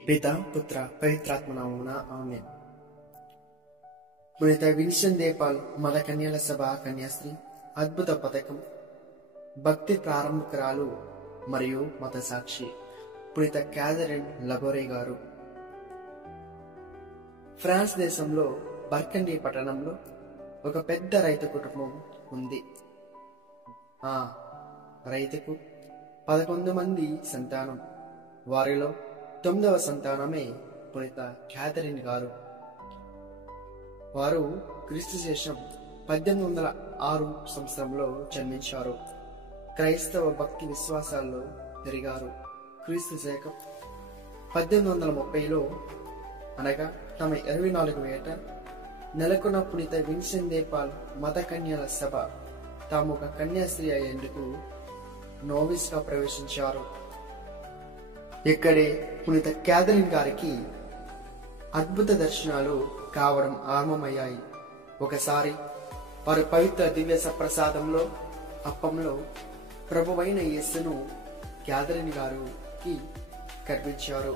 పితా పుత్ర పవిత్రాత్మ నామమున ఆమేన్. పునీత విన్సెంట్ డే పాల్ మత కన్యల సభ కన్యాశ్రీ అద్భుత పథకం, భక్తి ప్రారంభకురాలు మరియు మత సాక్షి పునీత క్యాథరిన్ లబోరే గారు. ఫ్రాన్స్ దేశంలో బర్కండీ పట్టణంలో ఒక పెద్ద రైతు కుటుంబం ఉంది. ఆ రైతుకు 11 మంది సంతానం. వారిలో 9వ సంతానమే పునీత క్యాథరిన్ గారు. వారు క్రీస్తు శేషం 1806 సంవత్సరంలో జన్మించారు. క్రైస్తవ భక్తి విశ్వాసాల్లో పెరిగారు. క్రీస్తు శకం 1830లో అనగా తమ 24వ ఏట నెలకొన్న పునీత విన్సెంట్ డే పాల్ మత కన్యల సభ తాము ఒక కన్యాశ్రీ అయ్యేందుకు నోవిస్ గా ప్రవేశించారు. ఇక్కడే పునీత క్యాథరిన్ గారికి అద్భుత దర్శనాలు కావడం ఆరంభమయ్యాయి. ఒకసారి వారు పవిత్ర దివ్య సప్రసాదంలో అప్పంలో ప్రభువైన యేసును క్యాథరిన్ గారికి కనిపించారు.